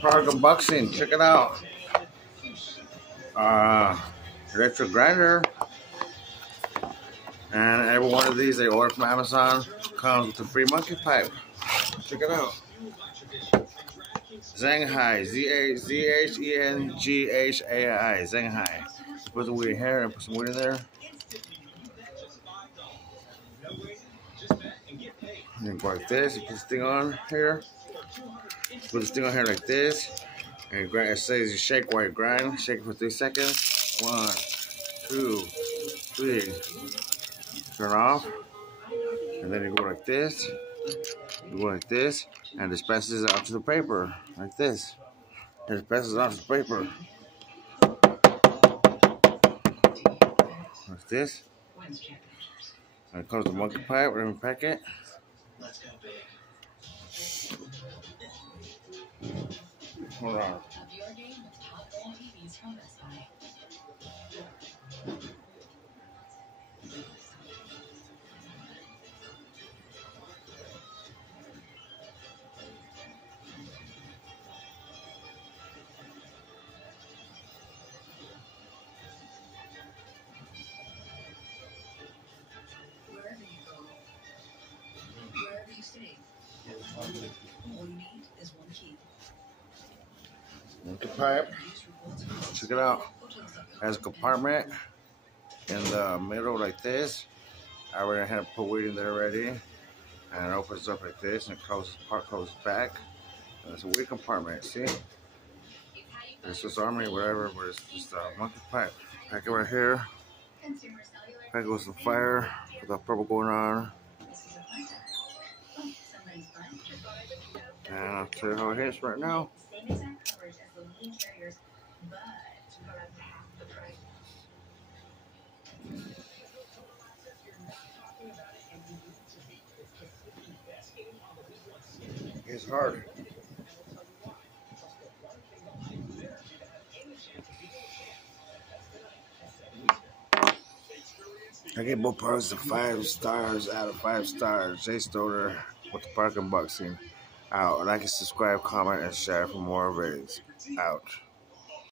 Park unboxing. Check it out. Electric grinder. And every one of these they order from Amazon comes with a free monkey pipe. Check it out. Zanghai. Zhenghai. Zanghai. Put some weed in here and put some weed in there. And go like this. You put this thing on here. Put this thing on here like this. And grind. It says you shake while you grind. Shake it for 3 seconds. 1, 2, 3. Turn off. And then you go like this. You go like this. And dispenses it onto the paper. Like this. And dispenses it onto the paper. Like this. And it comes the monkey pipe. We're going to pack it. Hold on. Wherever you go, wherever you stay, all you need is one key. Monkey pipe. Check it out. It has a compartment in the middle like this. I already had to put weed in there already. And it opens up like this and it closes, part closes back. And it's a weed compartment, see? It's just army, whatever, but it's just a monkey pipe. Pack it right here. Pack it with some fire, with the purple going on. And I'll tell you how it hits right now. It's hard. I get both parts of 5 stars out of 5 stars. J.Stoner with the park unboxing. Out. Like and subscribe, comment, and share for more videos. Out.